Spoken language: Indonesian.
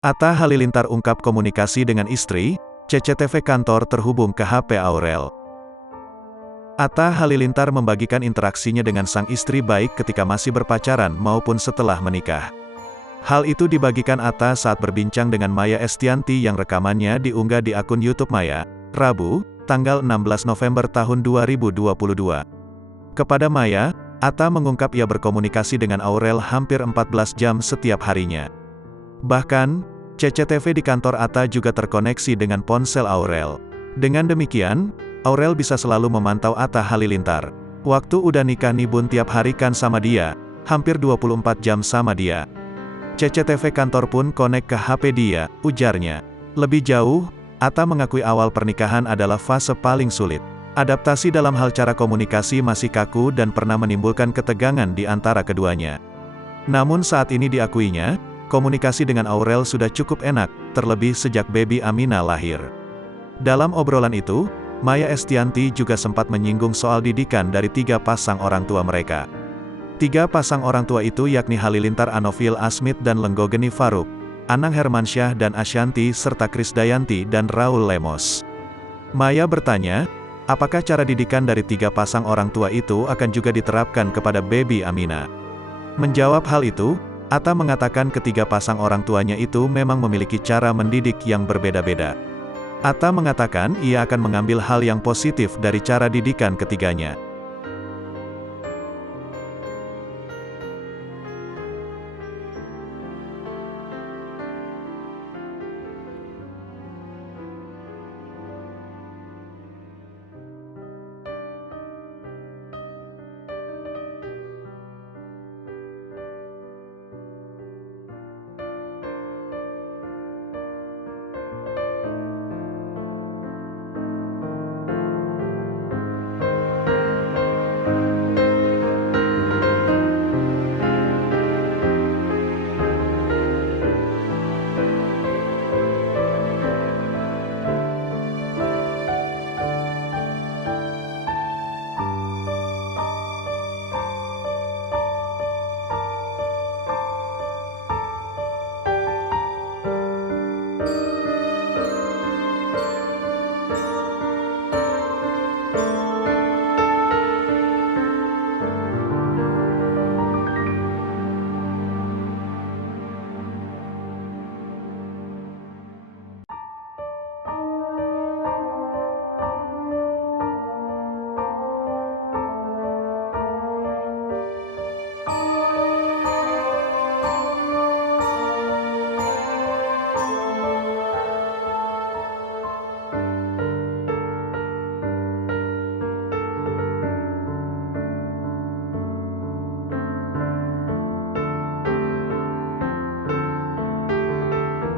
Atta Halilintar ungkap komunikasi dengan istri, CCTV kantor terhubung ke HP Aurel. Atta Halilintar membagikan interaksinya dengan sang istri baik ketika masih berpacaran maupun setelah menikah. Hal itu dibagikan Atta saat berbincang dengan Maya Estianty yang rekamannya diunggah di akun YouTube Maya, Rabu, tanggal 16 November tahun 2022. Kepada Maya, Atta mengungkap ia berkomunikasi dengan Aurel hampir 14 jam setiap harinya. Bahkan, CCTV di kantor Atta juga terkoneksi dengan ponsel Aurel. Dengan demikian, Aurel bisa selalu memantau Atta Halilintar. Waktu udah nikah nih bun, tiap hari kan sama dia, hampir 24 jam sama dia. CCTV kantor pun konek ke HP dia, ujarnya. Lebih jauh, Atta mengakui awal pernikahan adalah fase paling sulit. Adaptasi dalam hal cara komunikasi masih kaku dan pernah menimbulkan ketegangan di antara keduanya. Namun saat ini diakuinya, komunikasi dengan Aurel sudah cukup enak, terlebih sejak baby Amina lahir. Dalam obrolan itu, Maya Estianty juga sempat menyinggung soal didikan dari 3 pasang orang tua mereka. 3 pasang orang tua itu yakni Halilintar Anovil Asmit dan Lenggogeni Faruk, Anang Hermansyah dan Ashanty serta Krisdayanti dan Raul Lemos. Maya bertanya, apakah cara didikan dari 3 pasang orang tua itu akan juga diterapkan kepada baby Amina? Menjawab hal itu, Atta mengatakan ketiga pasang orang tuanya itu memang memiliki cara mendidik yang berbeda-beda. Atta mengatakan ia akan mengambil hal yang positif dari cara didikan ketiganya.